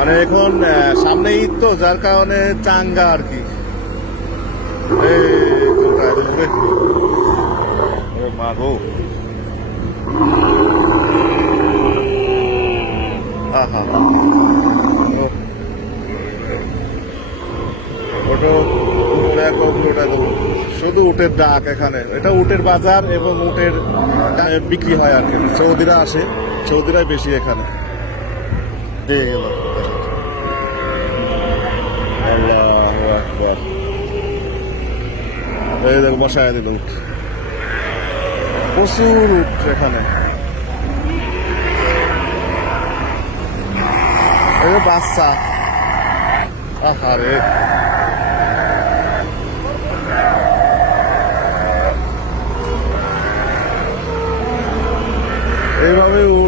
মানে এখন সামনে ঈদ তো, যার কারণে চাঙ্গা আর কি। মা গো, আহা, ওটা উপরে একদম ওটা দেবো, শুধু উটের ডাক এখানে। এটা উটের বাজার এবং উটের বিক্রি হয় আর কি। সৌদিরা আসে, সৌদিরাই বেশি এখানে। দিয়ে গেল, আল্লাহু আকবার। এই দেখো বসায় দিল উট, প্রচুর উট এখানে। এই যে বাচ্চা, আহারে, এইভাবে উট